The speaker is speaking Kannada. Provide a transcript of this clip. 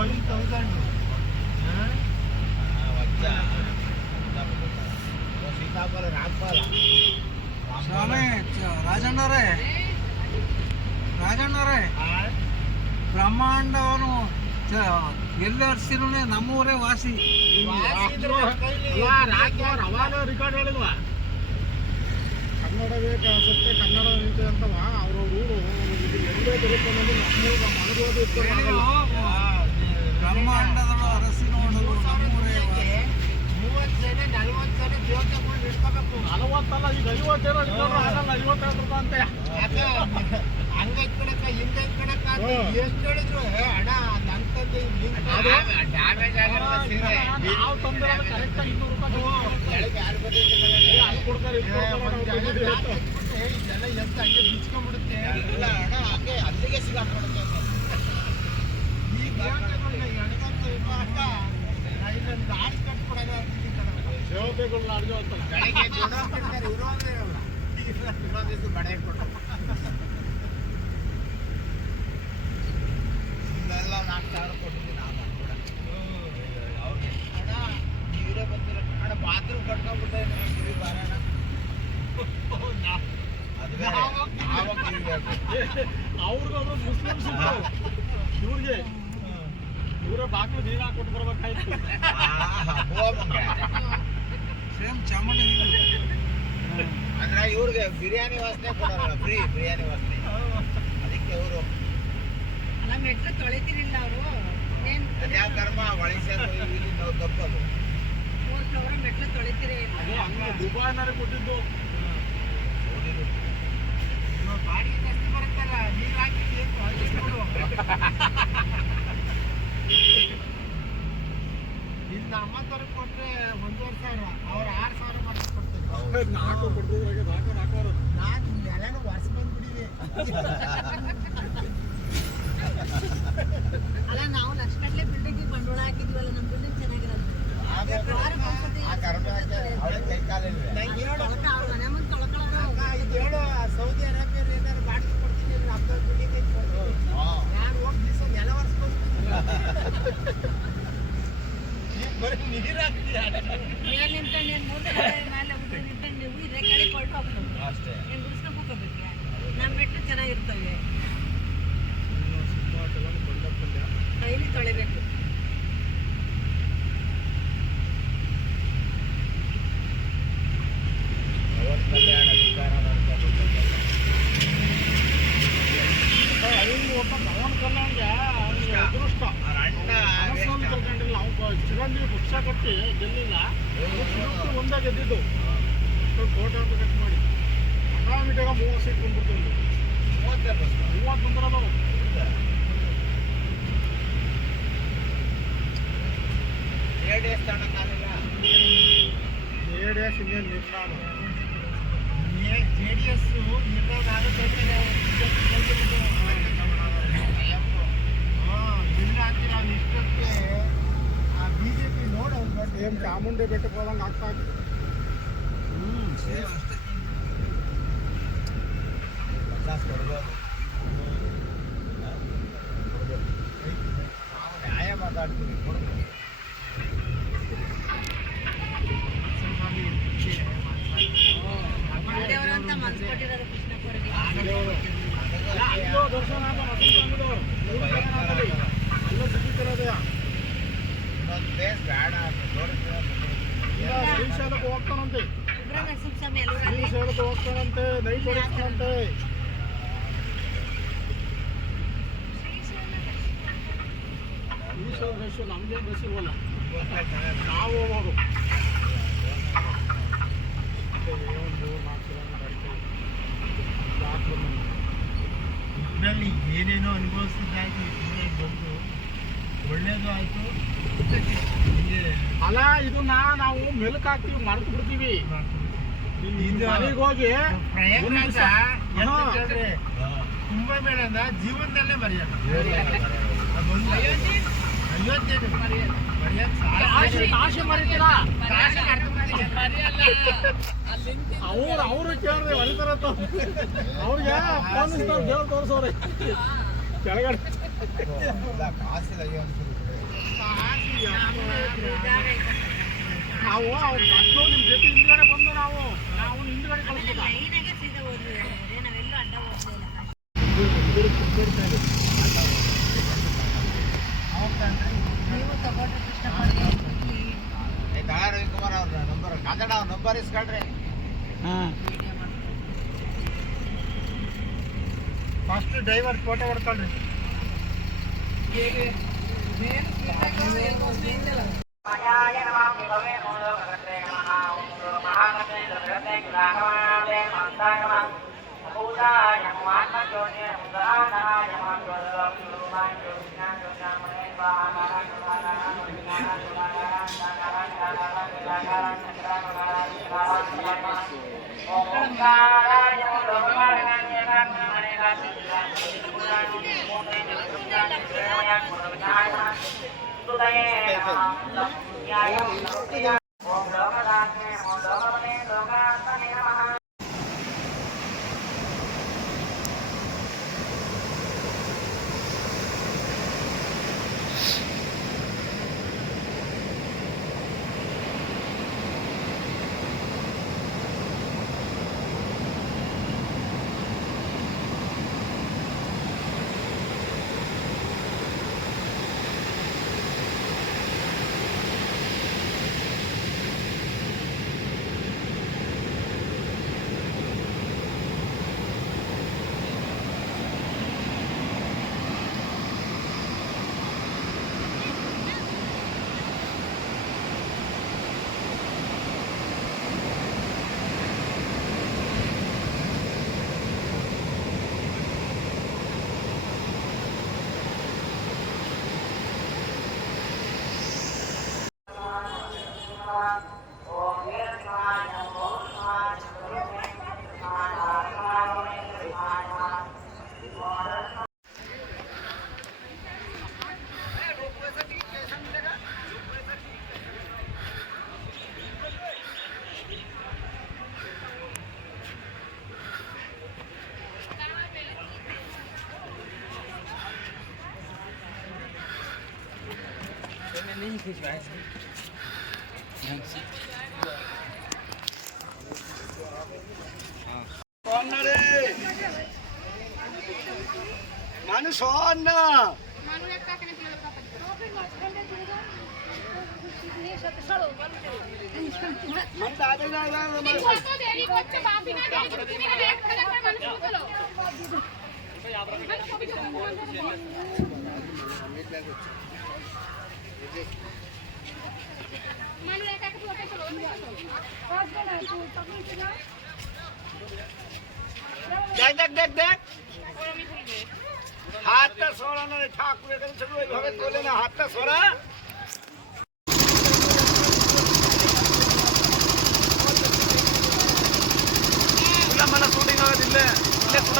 5,000 సీతాఫల రాగపాల ಸ್ವಾಮಿ ರಾಜಣ್ಣರೇ ಬ್ರಹ್ಮಾಂಡವನು ಎಲ್ಲಿ ಹರ್ಸಿರು ನಮ್ಮೂರೇ ವಾಸಿ ಅವಾಗ ರೆಕಾರ್ಡ್ ಹೇಳಿಲ್ವಾ ಕನ್ನಡವೇ ಸತ್ಯ ಕನ್ನಡ ನೀತಿ ಅಂತವ ಅವ್ರ ಊರು ಎಲ್ಲೇ ಬರುತ್ತೆ ಅನ್ನೋದು ನಮ್ಮೂರು ಬ್ರಹ್ಮಾಂಡದ ಅರಸಿ ನೋಡಲು ನಮ್ಮೂರೇ ವಾಸಿ 30 ಜನ 40 ಜನ ದೇವತೆಗಳು ಹಿಡ್ಕೋಬೇಕು 40 ಅಲ್ಲ ಈಗ 50 ಜನ ಹಿಡ್ಕೊಂಡ್ರು ಆಗಲ್ಲ 55 ರೂಪಾಯಿ ಅಂತೆ ಹಂಗ ಇಟ್ಕೊಳಕ ಹಿಂಗ ಇಟ್ಕೊಳಕ ಎಷ್ಟು ಹೇಳಿದ್ರು ಅಣ್ಣ ನಂತಂದು ಡ್ಯಾಮೇಜ್ ನಾವು ತಂದ್ರೆ ಕರೆಕ್ಟ್ 200 ರೂಪಾಯಿ ಅಲ್ಲಿ ಕೊಡ್ತಾರೆ ಇದೆಲ್ಲ ಎಂತ ಹಂಗೆ ಬಿಚ್ಕೊಂಡ್ಬಿಡುತ್ತೆ ಅಣ್ಣ ಹಂಗೆ ಅಲ್ಲಿಗೆ ಸಿಗಾಕ್ಬಿಡುತ್ತೆ ಈಗ ಎಣಗಂತ ಅಕ್ಕ ಇದೊಂದು ಆಡಿ ಕಟ್ಕೊಡೋಣ ಸೇವತೆಗಳನ್ನ ಅರ್ಜು ಅಂತಲ್ಲ ಬೆಳಗ್ಗೆ ಜೋಡ ಕಟ್ತಾರೆ ಇರೋದೇ ಇರಲ್ಲ ಇನ್ನೊಂದು ದಿವಸ ಬಡೆ ಕೊಟ್ಟು ಇಲ್ಲೆಲ್ಲ 4,000 ಕೊಟ್ಟಿದ್ದೀನಿ ನಾನು ಕೂಡ ಅವ್ರಿಗೆ ಅಣ್ಣ ನೀರೇ ಬಂದಿಲ್ಲ ಅಣ್ಣ ಬಾತ್ರೂಮ್ ಕಟ್ಕೊಂಡ್ಬಿಟ್ಟೆ ಸರಿ ಬರೋಣ ಅವ್ರಿಗೊಬ್ರು ಮುಸ್ಲಿಮ್ಸ್ ಇವ್ರಿಗೆ ಇವರ ಬಾಗಿಲು ನೀರು ಹಾಕೊಟ್ಟು ಬರ್ಬೇಕಾಯ್ತು ಸೇಮ್ ಚಾಮುಂಡಿ ಅಂದ್ರೆ ಇವ್ರಿಗೆ ಬಿರಿಯಾನಿ ವಾಸನೆ ಕೊಡೋಲ್ಲ ಫ್ರೀ ಬಿರಿಯಾನಿ ವಾಸನೆ ಅದಕ್ಕೆ ಅವರು ಅಲ್ಲ ಮೆಟ್ಲು ತೊಳಿತಿರಿಲ್ಲ ಅವರು ಅದ್ಯಾ ಕರ್ಮ ಒಳಸೆ ಇಲ್ಲಿ ನಾವು ತಪ್ಪದು 4 ಫ್ಲೋರ್ ಮೆಟ್ಲು ತೊಳಿತಿರೇ ಇಲ್ಲ ಹಂಗೆ ದುಬಾಯ್ನಾರೆ ಕೊಟ್ಟಿದ್ದು ಬಾಡಿಗೆ ಜಾಸ್ತಿ ಬರುತ್ತಲ್ಲ ನೀರು ಹಾಕಿ ಇನ್ನು ಅಮ್ಮತ್ತವ್ರಿಗೆ ಕೊಟ್ಟರೆ 1,500 ಅವ್ರು 6,000 ಮಾಡಿ ಕೊಡ್ತಾರೆ 4 ಕೊಡ್ತಿದ್ರಾಗೆ 4 ನಾನು ನೆಲನ ವರ್ಷ ಬಂದ್ಬಿಟ್ಟಿವಿ ಅಲ್ಲ ನಾವು ಲಕ್ಷಗಟ್ಟಲೆ ಬಿಲ್ಡಿಂಗ್ ಬಂಡವಾಳ ಹಾಕಿದ್ವಲ್ಲ ನಮ್ಮ ಬಿಲ್ಡಿಂಗ್ ಚೆನ್ನಾಗಿರೋದು ಮನೆ ಮುಂದೆ ಹೇಳು ಸೌದಿ ಅರೇಬಿಯರು ಏನಾದ್ರು ಬಾಡಿಗೆ ಕೊಡ್ತೀನಿ ಅಂದ್ರೆ ಅಬ್ದ ಬಿಲ್ಡಿಂಗ್ ಯಾರು ಹೋಗಿ ದಿವಸ ನೆಲ ಒರೆಸ್ಕೊಂಡು ನೀರು ಹಾಕ್ತೀಯ ಮೇಲೆ ನಿಂತ್ಕೊಂಡು ಏನು ಮೂರು ಮೇಲೆ ಉದ್ರೆ ನಿಂತ್ಕೊಂಡು ನೀವು ಇದೇ ಕಡೆ ಕೊಟ್ಟು ಹೋಗ್ಬೇಕು ಅಷ್ಟೇ ಏನು ಗುಡಿಸ್ಕೊಂಡು ಹೋಗ್ಬೇಕು ನಮ್ಮ ಮೆಟ್ಲು ಚೆನ್ನಾಗಿರ್ತವೆ ಡೈಲಿ ತೊಳಿಬೇಕು ಅದೃಷ್ಟ ಕರ್ಕೊಂಡಿಲ್ಲ ಅವ್ನು ಚಿರಂಜೀವಿ ಪಕ್ಷ ಕಟ್ಟಿ ಗೆಲ್ಲಿಲ್ಲ ಒಂದೇ ಗೆದ್ದಿದ್ದು ಕೋಟ ಅಂತ ಕಟ್ ಮಾಡಿ ಆಟೋಮೆಟಿಕ್ 30 ಸೀಟ್ ಬಂದ್ಬಿಡ್ತೀವಿ 30 ಬಂದಿರೋದು JDS ತಗೊಳಕ್ಕಾಗಲ್ಲ JDS ಇನ್ನೇನು ನಿರ್ನಾಮ JDS ನಿರ್ನಾಮ ಆಗುತ್ತೆ ನಾವು ಇಷ್ಟಕ್ಕೆ ಆ ಬಿಜೆಪಿ ನೋಡಿ ಅವ್ರು ಏನು ಚಾಮುಂಡಿ ಬೆಟ್ಟಕ್ಕೆ ಹೋದಂಗೆ ಆಗ್ತಾ ಇತ್ತು ಸೇಮ್ ಅಷ್ಟೇ ನ್ಯಾಯ ಮಾತಾಡ್ತೀವಿ ದೇವರು ಅಂತ ಮನ್ಸು ಕೊಟ್ಟಿರೋದು ಕೃಷ್ಣಪ್ಪರಿಗೆ ದರ್ಶನ ಅಲ್ಲೂ ಸಿಕ್ಕಿರೋದೇ ಇನ್ನೊಂದು ಪ್ಲೇಸ್ ಬೇಡ ಶ್ರೀಶೈಲಕ್ಕೆ ಹೋಗ್ತಾನಂತೆ ಸುಬ್ರಹ್ಮಣ್ಯ ಸ್ವಾಮಿ ಎಲ್ಲರೂ ಶ್ರೀಶೈಲಕ್ಕೆ ಹೋಗ್ತಾನಂತೆ ನೈಟ್ ಹೊಡಿಸ್ತಾನಂತೆ ಶ್ರೀಶೈಲ ರಶ್ ನಮಗೆ ಬಸ್ ಇಲ್ವಲ್ಲ ನಾವು ಹೋಗೋದು ಇದರಲ್ಲಿ ಏನೇನೋ ಅನುಭವಿಸಿದ್ದಾಯ್ತು ಇದರಲ್ಲಿ ಬಂದು ಒಳ್ಳೇದು ಆಯ್ತು ಅಲ್ಲ ಇದನ್ನ ನಾವು ಮೆಲುಕು ಹಾಕ್ತೀವಿ ಮರೆತು ಬಿಡ್ತೀವಿ ಮನೆಗೆ ಹೋಗಿ ಕುಂಭಮೇಳನ ಜೀವನದಲ್ಲೇ ಮರೆಯೋಣ ಆಸೆ ಮರಿತೀರಾ ಅವರು ಕೇಳ್ರಿ ಹೊಲಿತಾರತ್ತ ಅವ್ರಿಗೆ ಫೋನ್ ದೇವ್ರು ತೋರಿಸೋರಿ ಕೆಳಗಡೆ ಕಾಸಿಲ್ಲ ಜಾಗ ಐತೆ. ನಾವು ಅವ್ರು ಮೊದಲು ನಿಮ್ಮ ಜೊತೆ ಹಿಂದ್ಗಡೆ ಬಂದು ನಾವು ಹಿಂದ್ಗಡೆ ಕಳಿಸ್ಬೋದ ಲೈನಾಗೆ ಸೀದಾ ಹೋದ್ವಿ ನಾವೆಲ್ಲೂ ಅಡ್ಡ ಹೋಗ್ಲಿಲ್ಲ. ನೀವು ತಗೊಂಡ್ರೆ ಇಷ್ಟಪಡಿ ರವಿಕುಮಾರ್ ಅವ್ರ ನಂಬರ್ ಕನ್ನಡ ಅವ್ರ ನಂಬರ್ ಇಸ್ಕೊಳ್ರಿ. ಫಸ್ಟ್ ಡ್ರೈವರ್ ಫೋಟೋ ಹೊಡ್ಕೊಳ್ರಿ. মানুষ হন না দেখ দেখ দেখ হাতটা সরানো ঠাকুর এখানে শুধু ওইভাবে তোলে না হাতটা সরা ಶೂಟಿಂಗ್ ಆಗೋದಿಲ್ಲ ಇಲ್ಲೇ ಕೂಡ